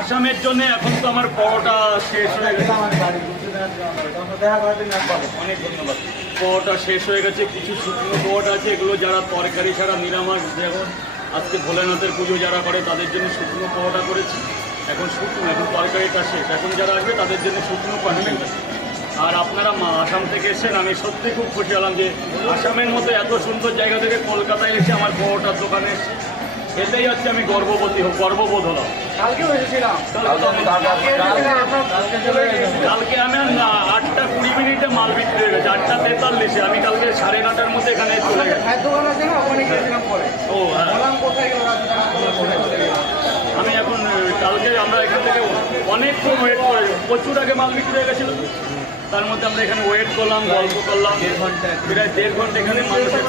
আসামের জন্য এখন তো আমার পরোটা শেষ হয়ে গেছে। অনেক ধন্যবাদ। পরোটা শেষ হয়ে গেছে, কিছু শুকনো পরোটা আছে, এগুলো যারা তরকারি ছাড়া নিরামিষ, যেমন আজকে ভোলেনাথের পুজো যারা করে তাদের জন্য শুকনো পরোটা করেছি। এখন তরকারিটা শেষ, এখন যারা আসবে তাদের জন্য শুকনো পাঠাবেন। আর আপনারা আসাম থেকে এসেছেন, আমি সত্যি খুব খুশি হলাম যে আসামের মতো এত সুন্দর জায়গা থেকে কলকাতায় এসে আমার পরোটার দোকানে এসে এটাই হচ্ছে আমি গর্ববোধ হলাম। কালকে আমি 8:20 মাল বিক্রি হয়ে গেছে, 8:43। আমি কালকে 9:30টার মধ্যে এখানে চলে গেছি। ও হ্যাঁ, আমি এখন কালকে আমরা এখান থেকে অনেকক্ষণ ওয়েট করে, প্রচুর আগে মাল বিক্রি হয়ে গেছিলো, তার মধ্যে আমরা এখানে ওয়েট করলাম, গল্প করলাম প্রায় 1.5 ঘন্টা। এখানে মানুষের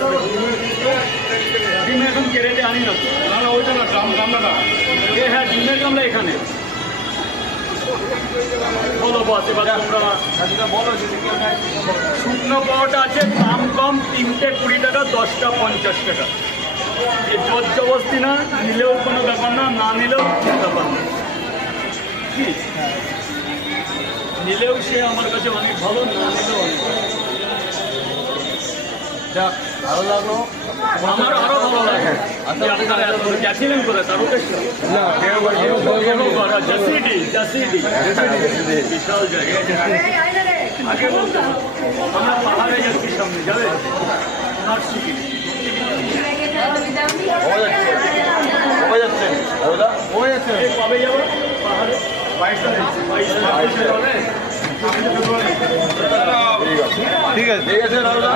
ডিম এখন কেরেটে আনি না, ওইটা না গামলাটা, হ্যাঁ ডিমের গামলা এখানে। বলো বস, এবার তোমরা বলো। শুকনো পরোটা আছে দাম কম, 3টে 20 টাকা, 10টা 50 টাকা। এই জোর জবস্তি না, নিলেও কোনো ব্যাপার না, না নিলেও ব্যাপার না। কি নিলেও সে আমার কাছে অনেক ভালো, না নিলেও অনেক ভালো। যাক, ভালো লাগলো, আমার আরো ভালো লাগে। আপনারা গেছিলেন কোথায়? তার উদ্দেশ্য বিশাল জায়গা। আমরা পাহাড়ে যাচ্ছি, সামনে যাবে কবে যাবো পাহাড়ে? 22 ঠিক আছে, ঠিক আছে দাদা।